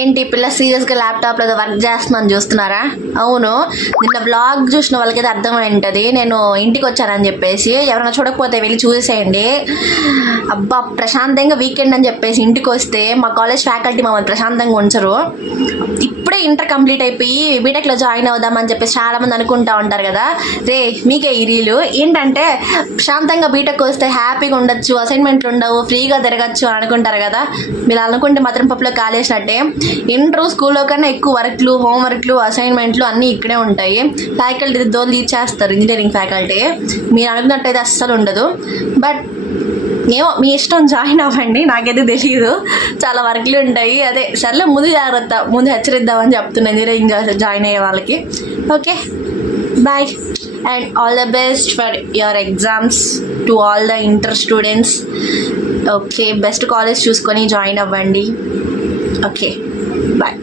ఏంటి పిల్ల సీరియస్గా ల్యాప్టాప్లో ఏదో వర్క్ చేస్తున్నాను చూస్తున్నారా? అవును, నిన్న బ్లాగ్ చూసిన వాళ్ళకైతే అర్థమై ఉంటుంది నేను ఇంటికి వచ్చానని చెప్పేసి. ఎవరైనా చూడకపోతే వెళ్ళి చూసేయండి. అబ్బా, ప్రశాంతంగా వీకెండ్ అని చెప్పేసి ఇంటికి వస్తే మా కాలేజ్ ఫ్యాకల్టీ మమ్మల్ని ప్రశాంతంగా ఉంచరు. ఇప్పుడే ఇంటర్ కంప్లీట్ అయిపోయి బీటెక్లో జాయిన్ అవుదామని చెప్పేసి చాలామంది అనుకుంటా ఉంటారు కదా. రే మీకే ఈ రీలు ఏంటంటే, ప్రశాంతంగా బీటెక్ వస్తే హ్యాపీగా ఉండొచ్చు, అసైన్మెంట్లు ఉండవు, ఫ్రీగా తిరగచ్చు అని అనుకుంటారు కదా. మీరు అనుకుంటే మాత్రం పప్పులో కాలేసినట్టే. ఇంటర్ స్కూల్లో కన్నా ఎక్కువ వర్క్లు, హోంవర్క్లు, అసైన్మెంట్లు అన్నీ ఇక్కడే ఉంటాయి. ఫ్యాకల్టీ దోలు తీర్చేస్తారు ఇంజనీరింగ్ ఫ్యాకల్టీ. మీరు అనుకున్నట్టయితే అస్సలు ఉండదు. బట్ ఏమో మీ ఇష్టం, జాయిన్ అవ్వండి. నాకైతే తెలియదు, చాలా వర్క్లు ఉంటాయి. అదే సర్లే, ముందు జాగ్రత్త, ముందు హెచ్చరిద్దామని చెప్తున్నాను ఇంజనీరింగ్ జాయిన్ అయ్యే వాళ్ళకి. Okay, bye and all the best for your exams to all the inter students. Okay, best college చూసుకొని జాయిన్ అవ్వండి. Okay, bye.